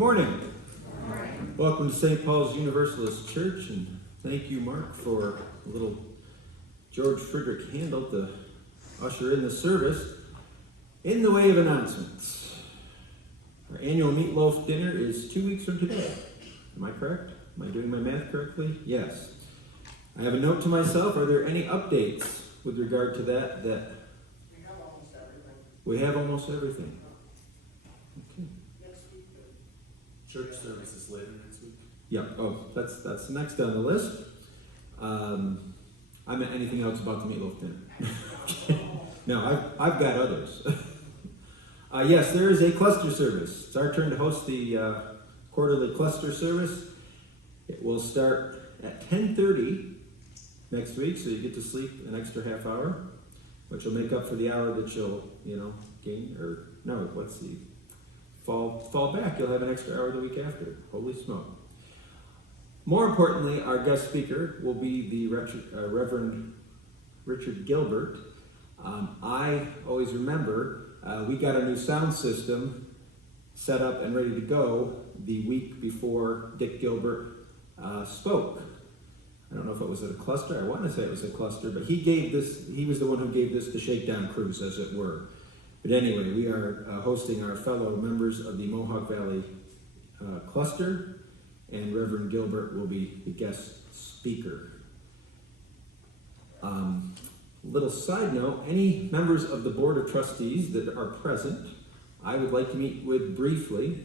morning. Welcome to St. Paul's Universalist Church, and thank you, Mark, for a little George Frederick Handel to usher in the service. In the way of announcements, our annual meatloaf dinner is 2 weeks from today. Am I correct? Am I doing my math correctly? Yes. I have a note to myself. Are there any updates with regard to that? We have almost everything. We have almost everything. Okay. Next week, Church services later next week. Yeah. Oh, that's next on the list. I meant anything else about the meatloaf dinner. No, I've got others. Yes, there is a cluster service. It's our turn to host the quarterly cluster service. It will start at 10:30 next week, so you get to sleep an extra half hour, which will make up for the hour that you'll, gain, or no, let's see, fall back. You'll have an extra hour the week after. Holy smoke. More importantly, our guest speaker will be the Reverend Richard Gilbert. I always remember we got a new sound system set up and ready to go the week before Dick Gilbert spoke. I don't know if it was at a cluster. I want to say it was a cluster, but he was the one who gave this the shakedown cruise, as it were. But anyway, we are hosting our fellow members of the Mohawk Valley cluster, and Reverend Gilbert will be the guest speaker. Little side note, any members of the Board of Trustees that are present, I would like to meet with briefly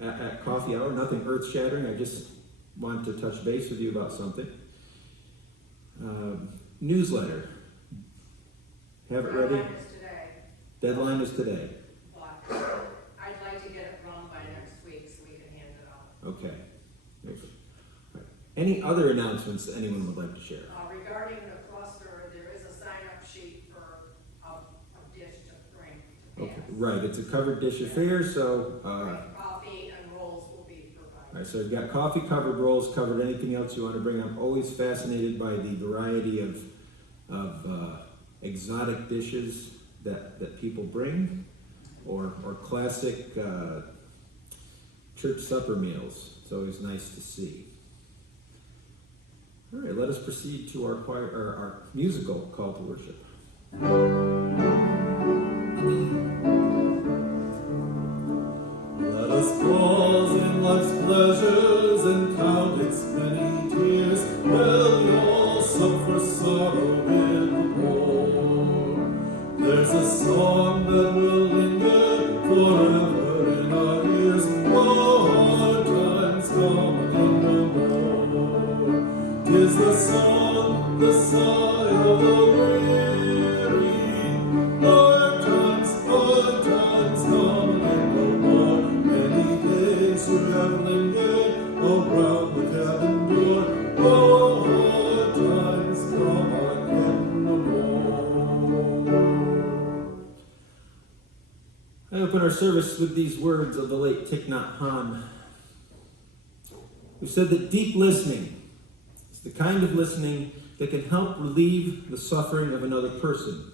at coffee hour. Nothing earth-shattering, I just want to touch base with you about something. Newsletter. Have it ready? Deadline is today, Deadline is today. but I'd like to get it run by next week so we can hand it out. Okay. Right. Any other announcements that anyone would like to share? Regarding the cluster, there is a sign-up sheet for a dish to bring to Okay. pass. Right, it's a covered dish affair, so Coffee and rolls will be provided. all right, so you've got coffee, covered rolls, covered anything else you want to bring. I'm always fascinated by the variety of exotic dishes that people bring, or classic church supper meals. It's always nice to see. All right, let us proceed to our musical call to worship. Let us pause in life's pleasures and count its many tears, while we all suffer sorrow in war. There's a song that will linger forever in our ears, hard times coming no more. 'Tis the song, the sigh of the weary, hard times coming no more. Many days you have lingered around the cabin door, hard times come again no more. I open our service with these words of the late Thich Nhat Hanh, who said that deep listening is the kind of listening that can help relieve the suffering of another person.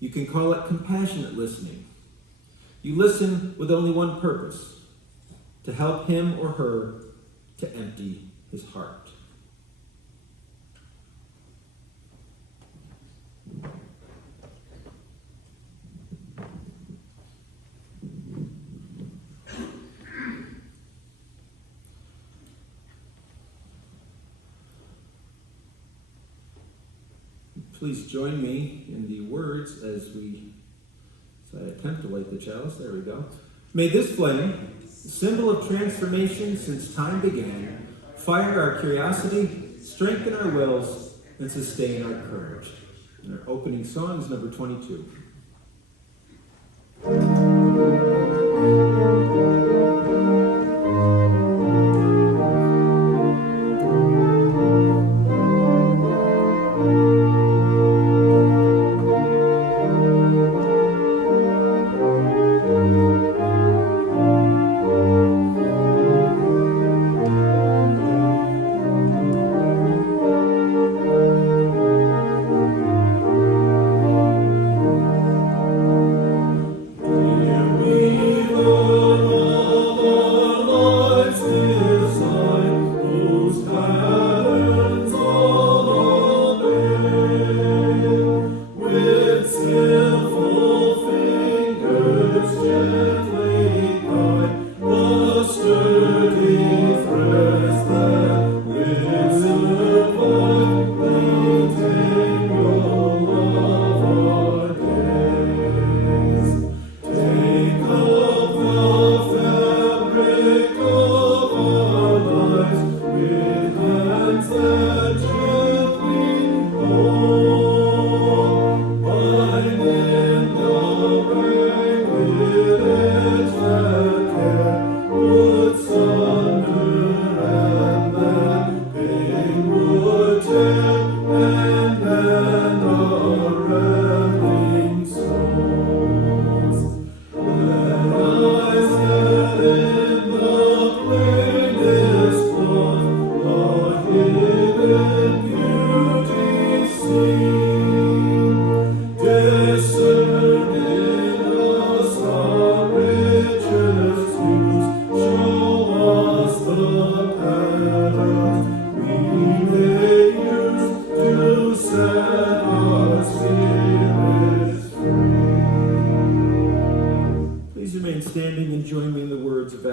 You can call it compassionate listening. You listen with only one purpose: to help him or her to empty his heart. Please join me in the words as I attempt to light the chalice. There we go. May this flame, symbol of transformation since time began, fire our curiosity, strengthen our wills, and sustain our courage. And our opening song is number 22. Here we go.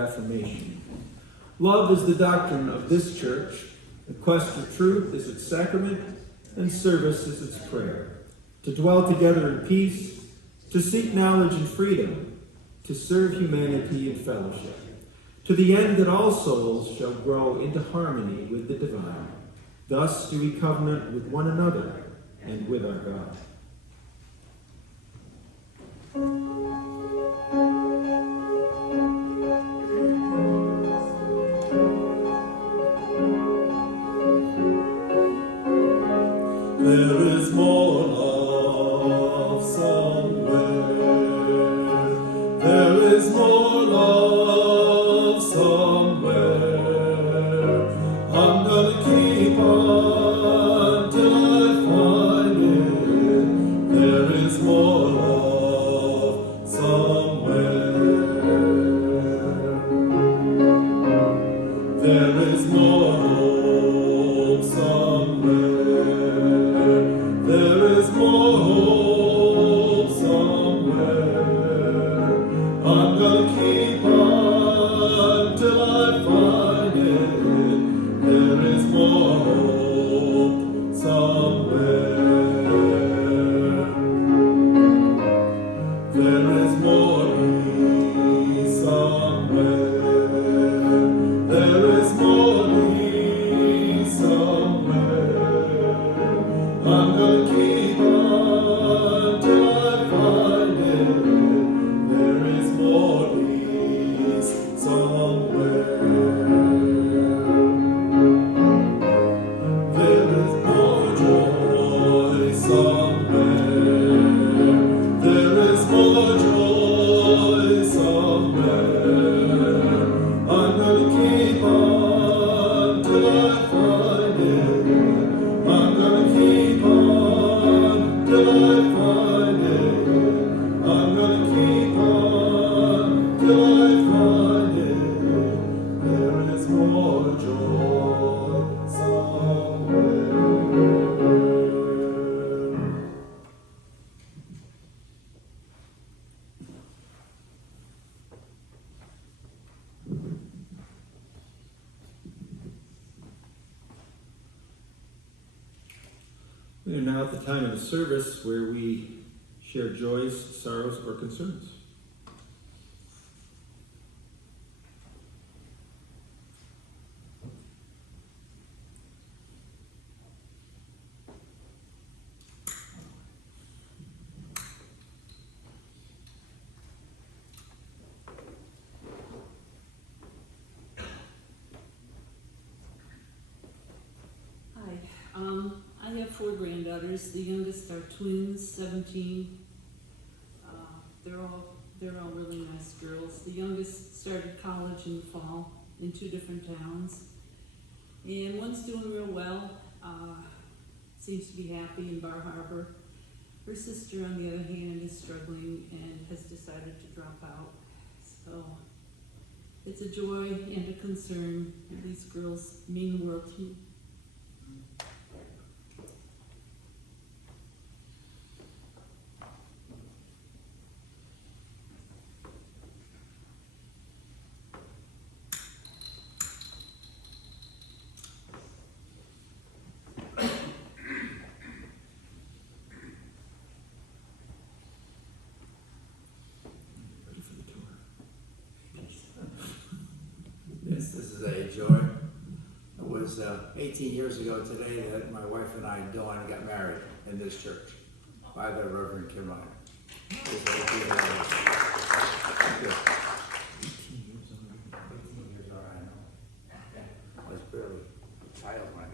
affirmation. Love is the doctrine of this church. The quest for truth is its sacrament, and service is its prayer. To dwell together in peace, to seek knowledge and freedom, to serve humanity in fellowship, to the end that all souls shall grow into harmony with the divine. Thus do we covenant with one another and with our God. There is more love somewhere. There is more love somewhere. I'm gonna keep on till I find it. There is more love somewhere. There is more hope somewhere. There is more hope somewhere. I'm gonna keep on till I find it. There is more hope somewhere. There is more peace somewhere. There is more peace somewhere. I'm gonna keep on till I find it. There is more peace somewhere. There is more joy somewhere. There is more joy somewhere. I'm gonna keep on till I find it. I'm gonna keep on till I find it. I'm gonna keep on till I find it. There is more joy somewhere. We are now at the time of the service where we share joys, sorrows, or concerns. Hi, I have 4 granddaughters. The youngest are twins, 17. They're all really nice girls. The youngest started college in the fall in 2 different towns, and one's doing real well. Seems to be happy in Bar Harbor. Her sister, on the other hand, is struggling and has decided to drop out. So it's a joy and a concern. These girls mean the world to me. Ready for the tour. Yes, this is a joy. It was 18 years ago today that my wife and I, Dawn, got married in this church by the Reverend Kim Ryan. It was 18 years ago. Thank you. 18 years old, I know. I was barely a child when I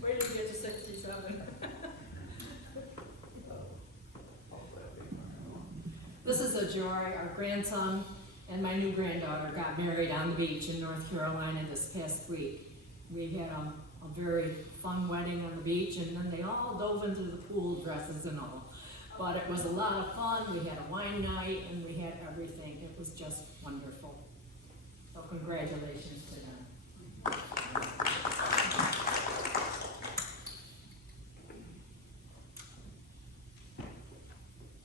Where did you get to 67? This is a joy. Our grandson and my new granddaughter got married on the beach in North Carolina this past week. We had a very fun wedding on the beach, and then they all dove into the pool, dresses and all. But it was a lot of fun. We had a wine night, and we had everything. It was just wonderful. So congratulations to them.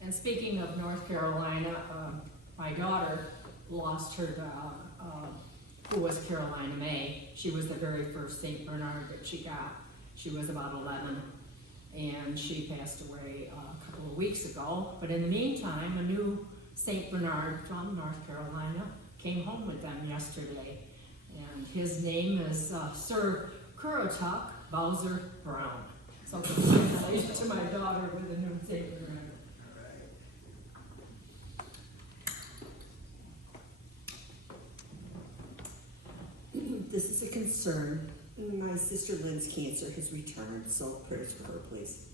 And speaking of North Carolina, my daughter lost her to, who was Carolina May. She was the very first St. Bernard that she got. She was about 11, and she passed away a couple of weeks ago. But in the meantime, a new St. Bernard from North Carolina came home with them yesterday. And his name is Sir Currituck Bowser Brown. So congratulations to my daughter with a new St. Bernard. This is a concern. My sister Lynn's cancer has returned, so prayers for her, please.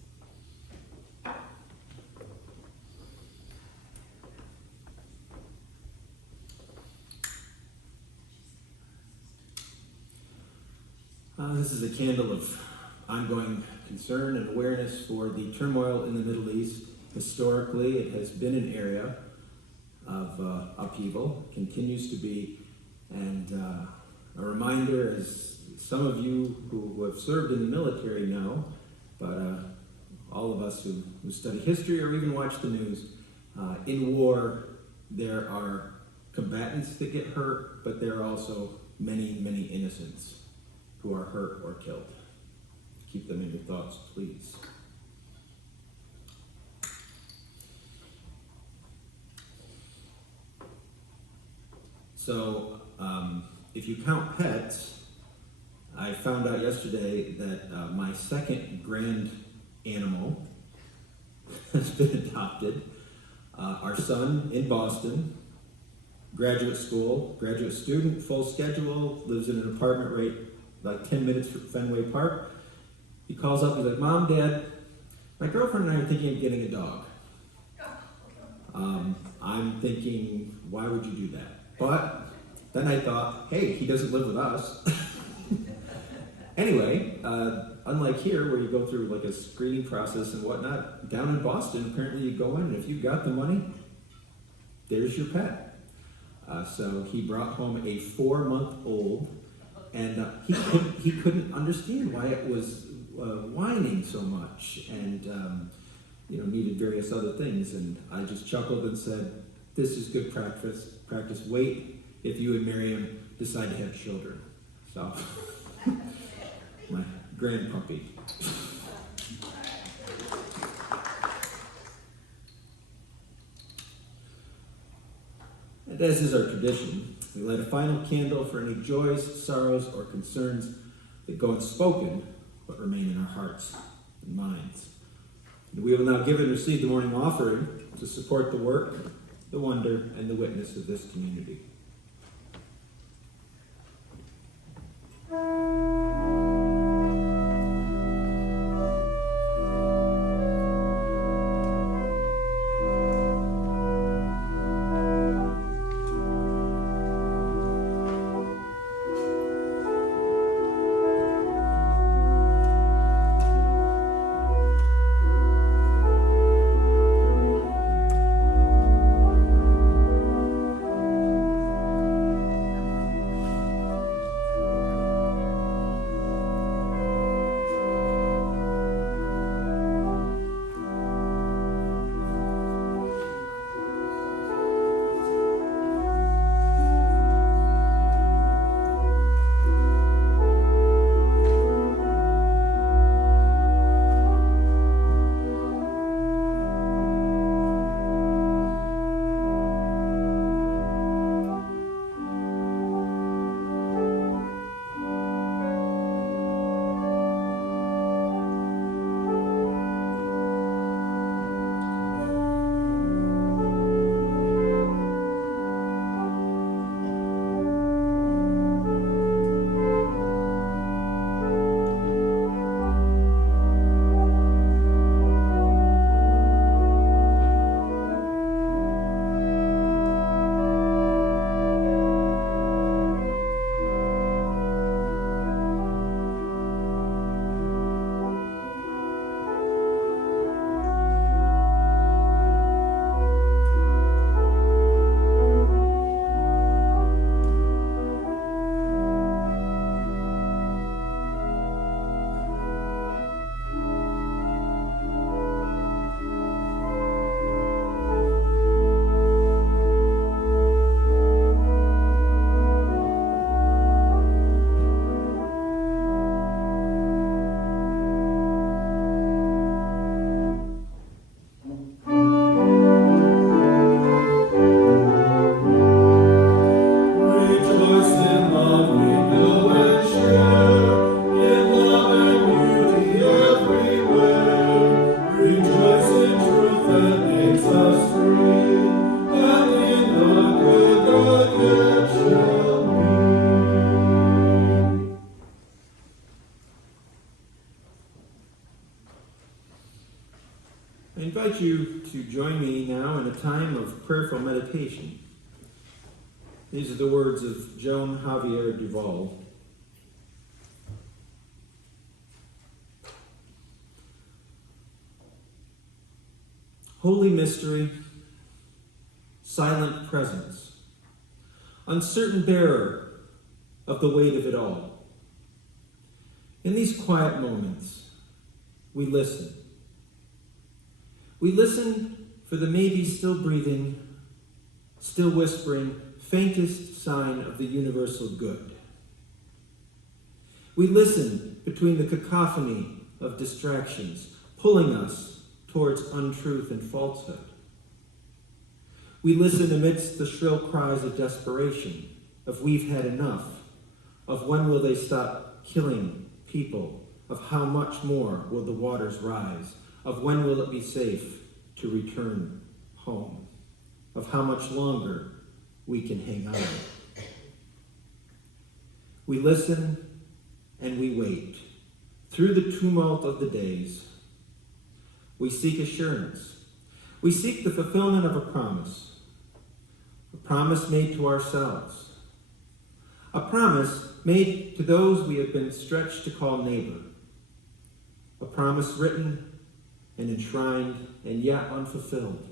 This is a candle of ongoing concern and awareness for the turmoil in the Middle East. Historically, it has been an area of upheaval, continues to be, and a reminder, as some of you who have served in the military know, but all of us who study history or even watch the news, in war there are combatants that get hurt, but there are also many, many innocents who are hurt or killed. Keep them in your thoughts, please. So, if you count pets, I found out yesterday that my second grand animal has been adopted. Our son in Boston, graduate school, graduate student, full schedule, lives in an apartment right like 10 minutes from Fenway Park. He calls up and he's like, Mom, Dad, my girlfriend and I are thinking of getting a dog. I'm thinking, why would you do that? But then I thought, hey, he doesn't live with us. Anyway, unlike here where you go through like a screening process and whatnot, down in Boston, apparently you go in and if you've got the money, there's your pet. So he brought home a 4-month-old, and he couldn't understand why it was whining so much, and needed various other things. And I just chuckled and said, "This is good practice. Wait, if you and Miriam decide to have children." So, my grand puppy. And as is our tradition, we light a final candle for any joys, sorrows, or concerns that go unspoken but remain in our hearts and minds. And we will now give and receive the morning offering to support the work, the wonder, and the witness of this community. I invite you to join me now in a time of prayerful meditation. These are the words of Joan Javier Duval. Holy mystery, silent presence, uncertain bearer of the weight of it all. In these quiet moments, we listen. We listen for the maybe still breathing, still whispering, faintest sign of the universal good. We listen between the cacophony of distractions, pulling us towards untruth and falsehood. We listen amidst the shrill cries of desperation, of we've had enough, of when will they stop killing people, of how much more will the waters rise, of when will it be safe to return home, of how much longer we can hang on. We listen and we wait. Through the tumult of the days, we seek assurance. We seek the fulfillment of a promise made to ourselves, a promise made to those we have been stretched to call neighbor, a promise written and enshrined and yet unfulfilled.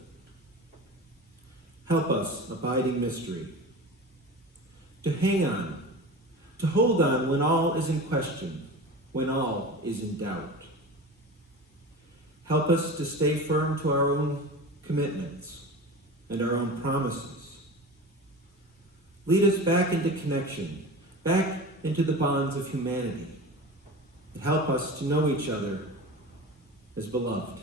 Help us, abiding mystery, to hang on, to hold on when all is in question, when all is in doubt. Help us to stay firm to our own commitments and our own promises. Lead us back into connection, back into the bonds of humanity, and help us to know each other as beloved.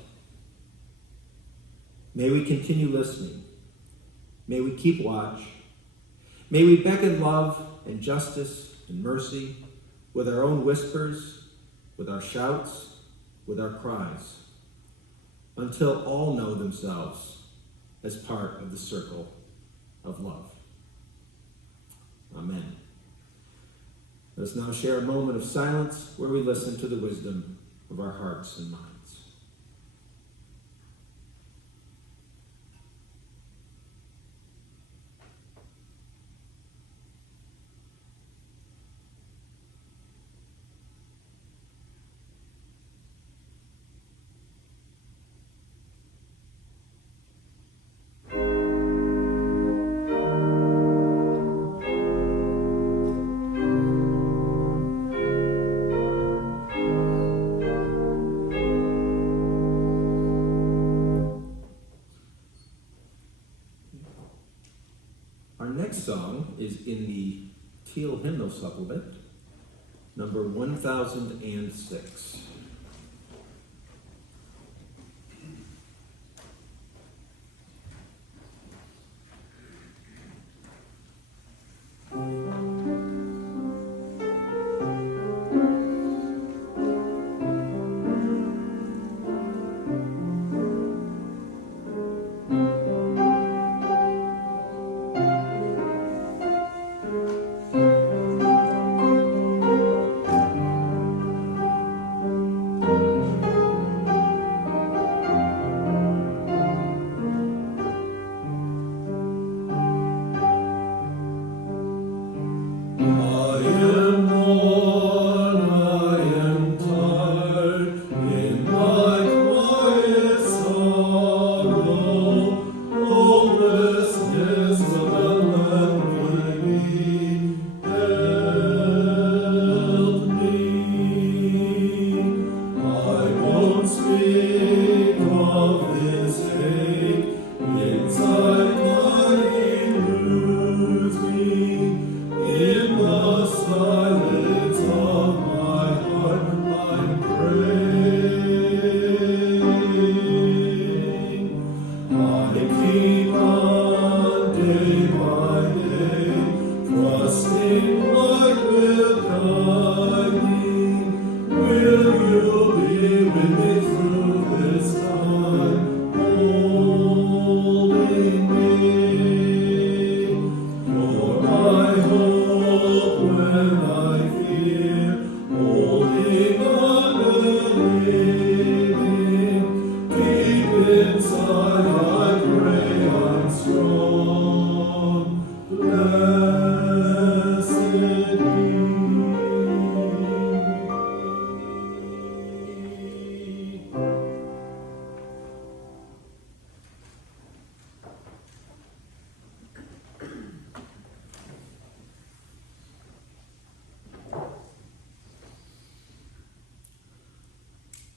May we continue listening. May we keep watch. May we beckon love and justice and mercy with our own whispers, with our shouts, with our cries, until all know themselves as part of the circle of love. Amen. Let us now share a moment of silence where we listen to the wisdom of our hearts and minds. Our next song is in the Teal Hymnal Supplement, number 1006.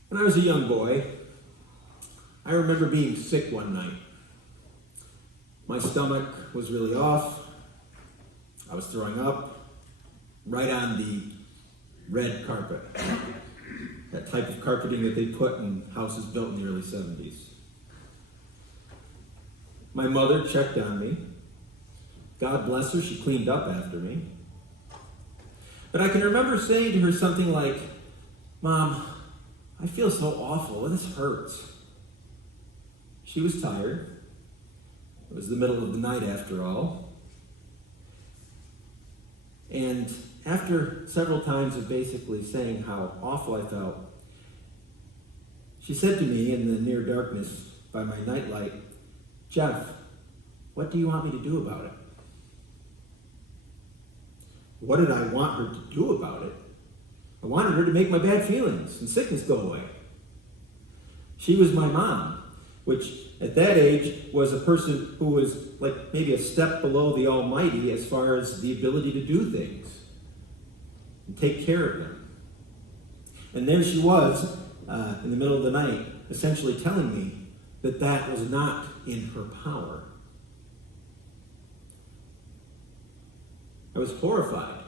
When I was a young boy, I remember being sick one night. My stomach was really off. I was throwing up right on the red carpet. That type of carpeting that they put in houses built in the early 70s. My mother checked on me. God bless her, she cleaned up after me. But I can remember saying to her something like, "Mom, I feel so awful. This hurts." She was tired. It was the middle of the night after all. And after several times of basically saying how awful I felt, she said to me in the near darkness by my nightlight, "Jeff, what do you want me to do about it?" What did I want her to do about it? I wanted her to make my bad feelings and sickness go away. She was my mom, which at that age was a person who was like maybe a step below the Almighty as far as the ability to do things and take care of them. And there she was in the middle of the night, essentially telling me that that was not in her power. I was horrified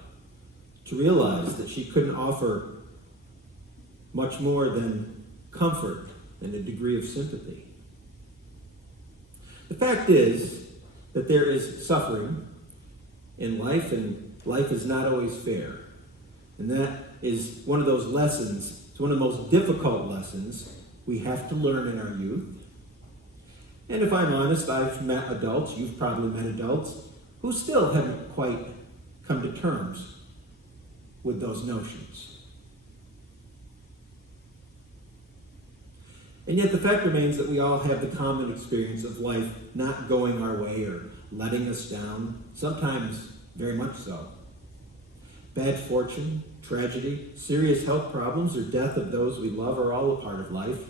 to realize that she couldn't offer much more than comfort and a degree of sympathy. The fact is that there is suffering in life, and life is not always fair. And that is one of those lessons, it's one of the most difficult lessons we have to learn in our youth. And if I'm honest, I've met adults, you've probably met adults, who still haven't quite come to terms with those notions. And yet the fact remains that we all have the common experience of life not going our way or letting us down, sometimes very much so. Bad fortune, tragedy, serious health problems, or death of those we love are all a part of life.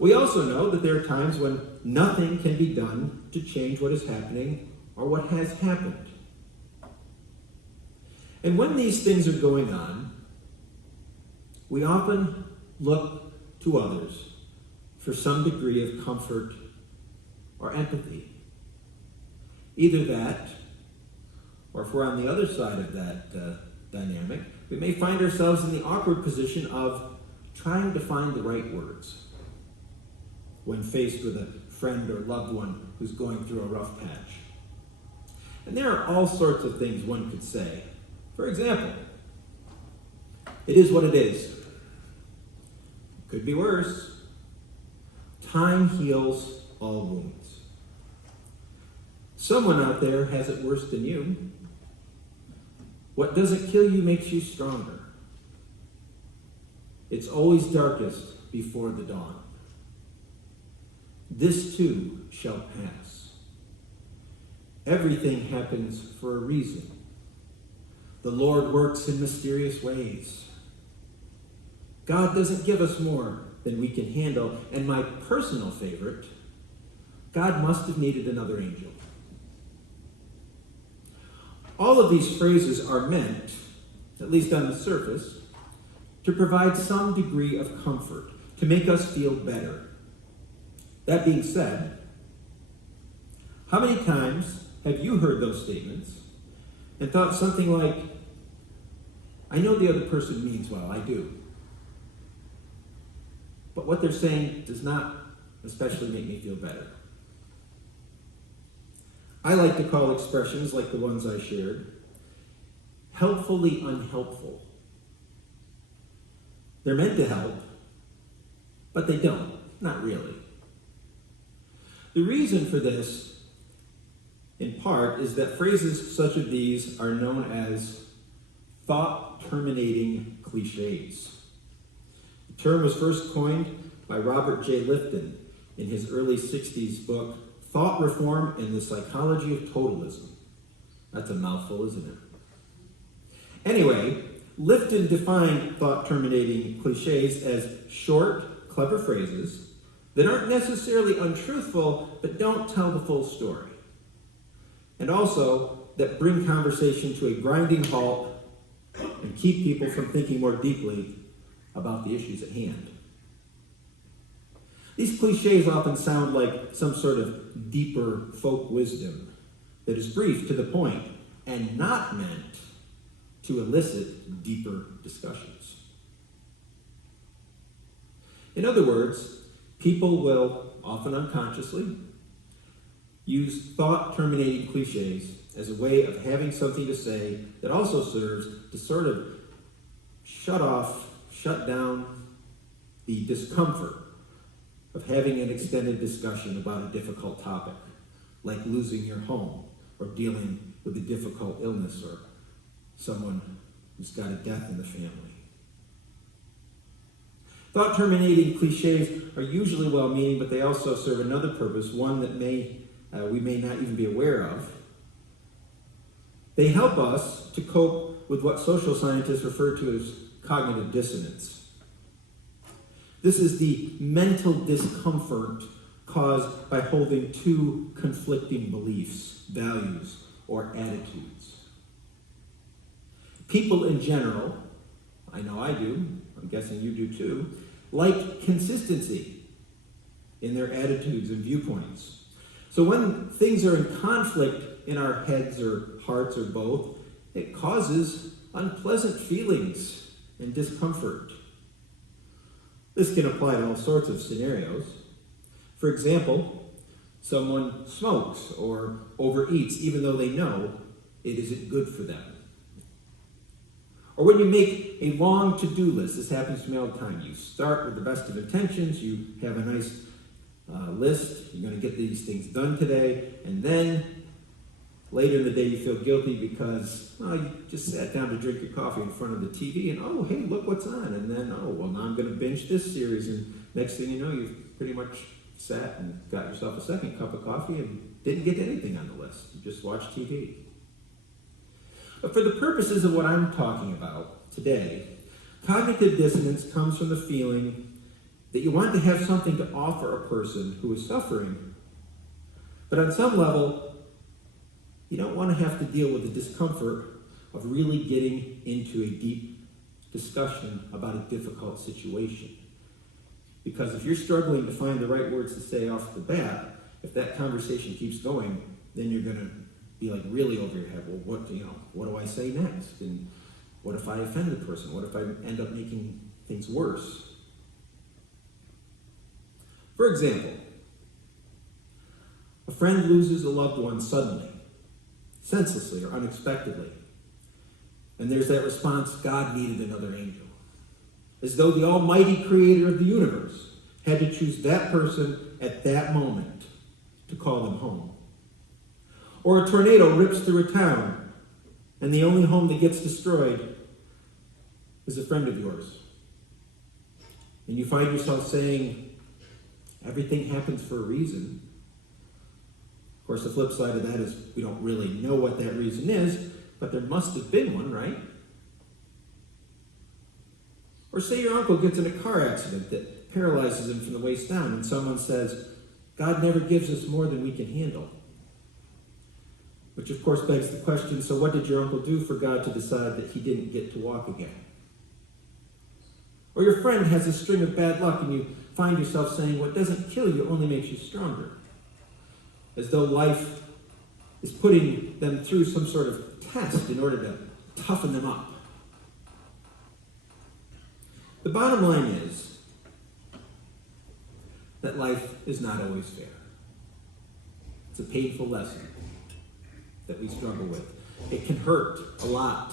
We also know that there are times when nothing can be done to change what is happening or what has happened. And when these things are going on, we often look to others for some degree of comfort or empathy. Either that, or if we're on the other side of that dynamic, we may find ourselves in the awkward position of trying to find the right words when faced with a friend or loved one who's going through a rough patch. And there are all sorts of things one could say. For example, it is what it is. Could be worse. Time heals all wounds. Someone out there has it worse than you. What doesn't kill you makes you stronger. It's always darkest before the dawn. This too shall pass. Everything happens for a reason. The Lord works in mysterious ways. God doesn't give us more than we can handle. And my personal favorite, God must have needed another angel. All of these phrases are meant, at least on the surface, to provide some degree of comfort, to make us feel better. That being said, how many times have you heard those statements and thought something like, I know the other person means well, I do. But what they're saying does not especially make me feel better. I like to call expressions like the ones I shared helpfully unhelpful. They're meant to help, but they don't, not really. The reason for this, in part, is that phrases such as these are known as thought-terminating cliches. The term was first coined by Robert J. Lifton in his early 60s book, Thought Reform and the Psychology of Totalism. That's a mouthful, isn't it? Anyway, Lifton defined thought-terminating cliches as short, clever phrases that aren't necessarily untruthful, but don't tell the full story. And also, that bring conversation to a grinding halt and keep people from thinking more deeply about the issues at hand. These cliches often sound like some sort of deeper folk wisdom that is brief to the point and not meant to elicit deeper discussions. In other words, people will, often unconsciously, use thought-terminating cliches as a way of having something to say that also serves to sort of shut down the discomfort of having an extended discussion about a difficult topic, like losing your home or dealing with a difficult illness or someone who's got a death in the family. Thought-terminating cliches are usually well-meaning, but they also serve another purpose, one that we may not even be aware of. They help us to cope with what social scientists refer to as cognitive dissonance. This is the mental discomfort caused by holding two conflicting beliefs, values, or attitudes. People in general, I know I do, I'm guessing you do too, like consistency in their attitudes and viewpoints. So when things are in conflict in our heads or hearts or both, it causes unpleasant feelings and discomfort. This can apply to all sorts of scenarios. For example, someone smokes or overeats even though they know it isn't good for them. Or when you make a long to-do list, this happens to me all the time. You start with the best of intentions, you have a nice list, you're going to get these things done today, and then later in the day you feel guilty because you just sat down to drink your coffee in front of the TV and oh, hey, look what's on. And then, oh, well, now I'm going to binge this series. And next thing you know, you've pretty much sat and got yourself a second cup of coffee and didn't get anything on the list. You just watched TV. But for the purposes of what I'm talking about today, cognitive dissonance comes from the feeling that you want to have something to offer a person who is suffering, but on some level, you don't want to have to deal with the discomfort of really getting into a deep discussion about a difficult situation. Because if you're struggling to find the right words to say off the bat, if that conversation keeps going, then you're going to be like really over your head. Well, what do I say next? And what if I offend the person? What if I end up making things worse? For example, a friend loses a loved one suddenly, senselessly or unexpectedly. And there's that response, God needed another angel. As though the almighty creator of the universe had to choose that person at that moment to call them home. Or a tornado rips through a town, and the only home that gets destroyed is a friend of yours. And you find yourself saying, everything happens for a reason. Of course, the flip side of that is we don't really know what that reason is, but there must have been one, right? Or say your uncle gets in a car accident that paralyzes him from the waist down, and someone says, God never gives us more than we can handle. Which of course begs the question, so what did your uncle do for God to decide that he didn't get to walk again? Or your friend has a string of bad luck and you find yourself saying, what doesn't kill you only makes you stronger. As though life is putting them through some sort of test in order to toughen them up. The bottom line is that life is not always fair. It's a painful lesson that we struggle with. It can hurt a lot.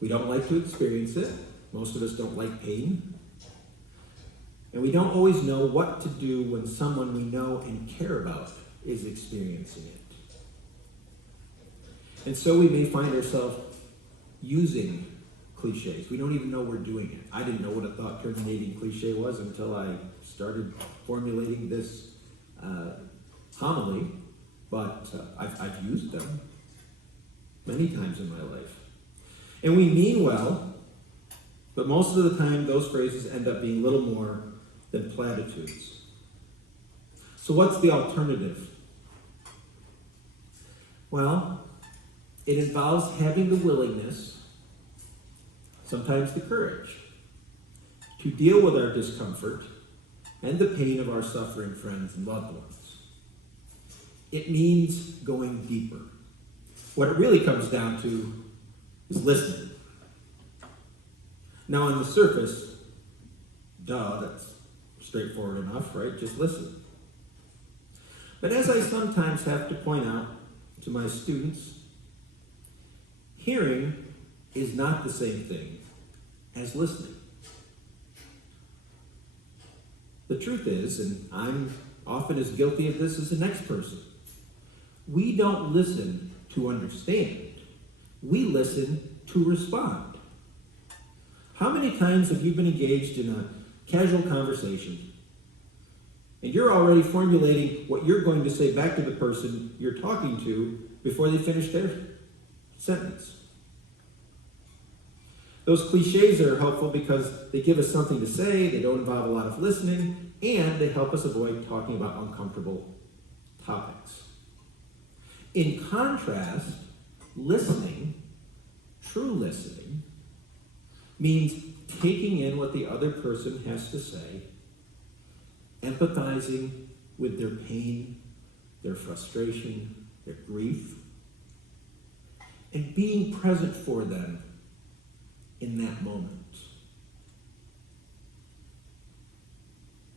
We don't like to experience it. Most of us don't like pain. And we don't always know what to do when someone we know and care about is experiencing it. And so we may find ourselves using cliches. We don't even know we're doing it. I didn't know what a thought-terminating cliche was until I started formulating this homily, but I've used them many times in my life. And we mean well, but most of the time those phrases end up being little more than platitudes. So what's the alternative? Well, it involves having the willingness, sometimes the courage, to deal with our discomfort and the pain of our suffering friends and loved ones. It means going deeper. What it really comes down to is listening. Now, on the surface, that's straightforward enough, right? Just listen. But as I sometimes have to point out to my students, hearing is not the same thing as listening. The truth is, and I'm often as guilty of this as the next person, we don't listen to understand. We listen to respond. How many times have you been engaged in a casual conversation and you're already formulating what you're going to say back to the person you're talking to before they finish their sentence? Those cliches are helpful because they give us something to say, they don't involve a lot of listening, and they help us avoid talking about uncomfortable topics. In contrast, listening, true listening, means taking in what the other person has to say, empathizing with their pain, their frustration, their grief, and being present for them in that moment.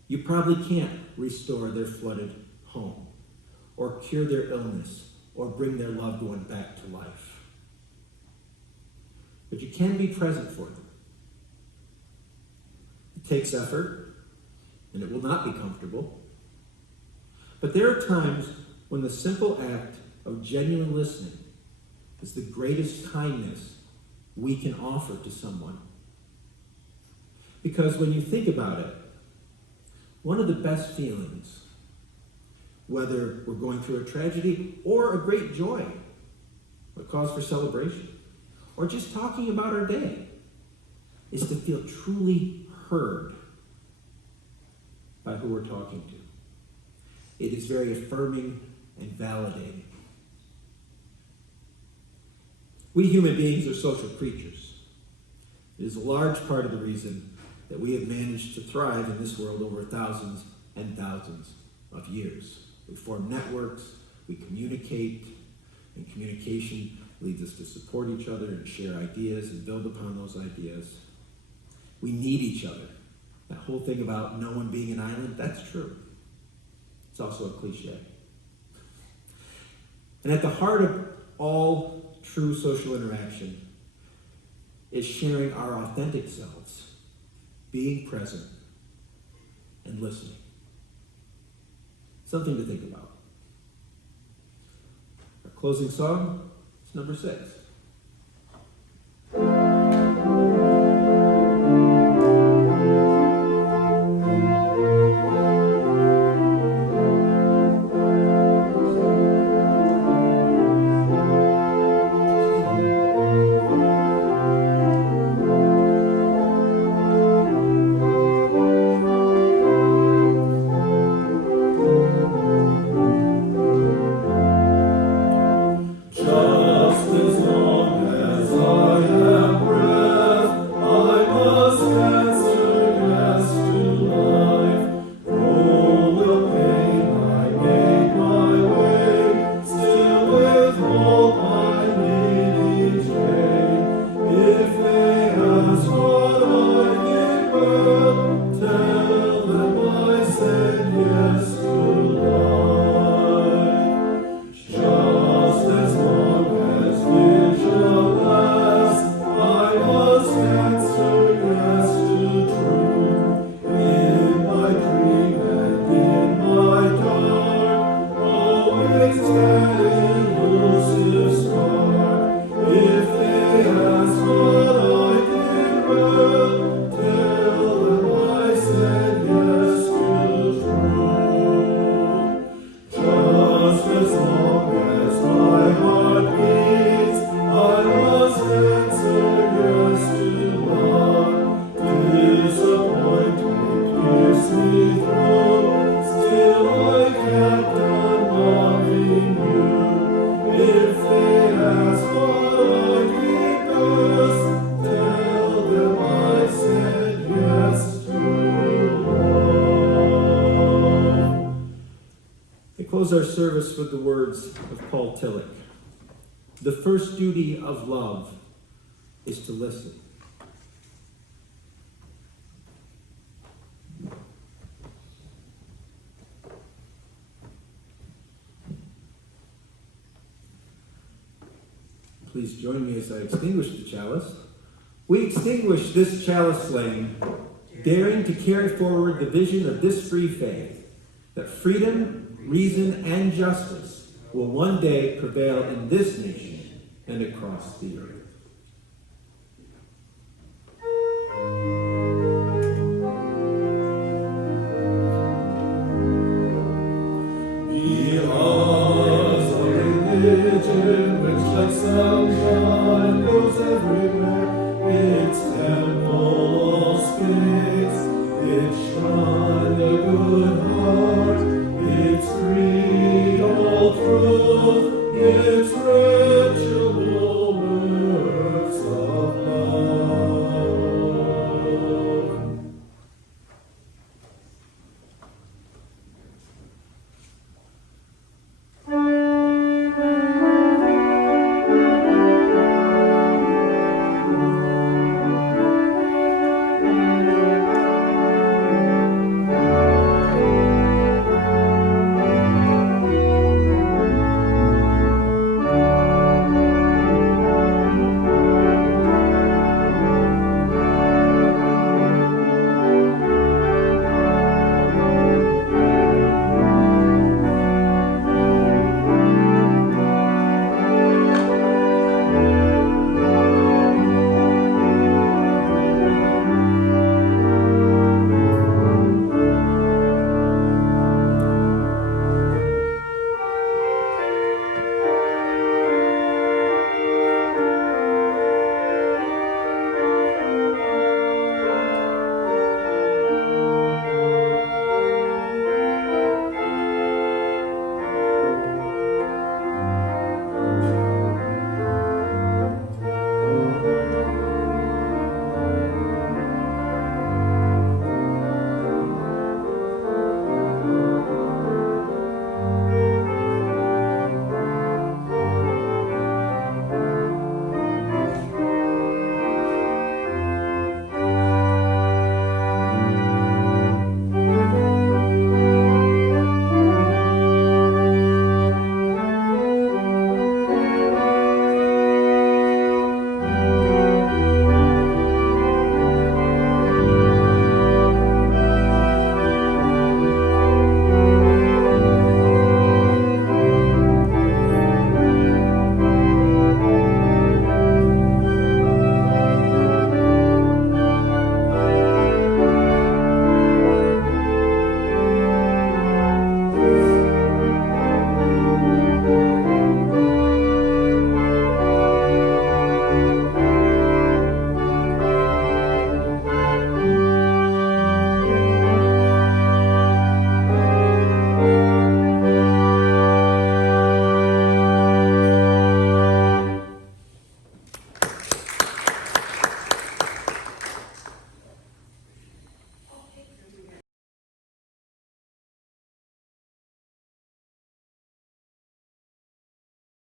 You probably can't restore their flooded home, or cure their illness, or bring their loved one back to life. But you can be present for them. It takes effort, and it will not be comfortable. But there are times when the simple act of genuine listening is the greatest kindness we can offer to someone. Because when you think about it, one of the best feelings, whether we're going through a tragedy or a great joy, a cause for celebration, or just talking about our day, is to feel truly heard by who we're talking to. It is very affirming and validating. We human beings are social creatures. It is a large part of the reason that we have managed to thrive in this world over thousands and thousands of years. We form networks, we communicate, and communication leads us to support each other and share ideas and build upon those ideas. We need each other. That whole thing about no one being an island, that's true. It's also a cliche. And at the heart of all true social interaction is sharing our authentic selves, being present, and listening. Something to think about. Our closing song is number 6. Just as close our service with the words of Paul Tillich. The first duty of love is to listen. Please join me as I extinguish the chalice. We extinguish this chalice flame, daring to carry forward the vision of this free faith, that freedom, reason, and justice will one day prevail in this nation and across the earth.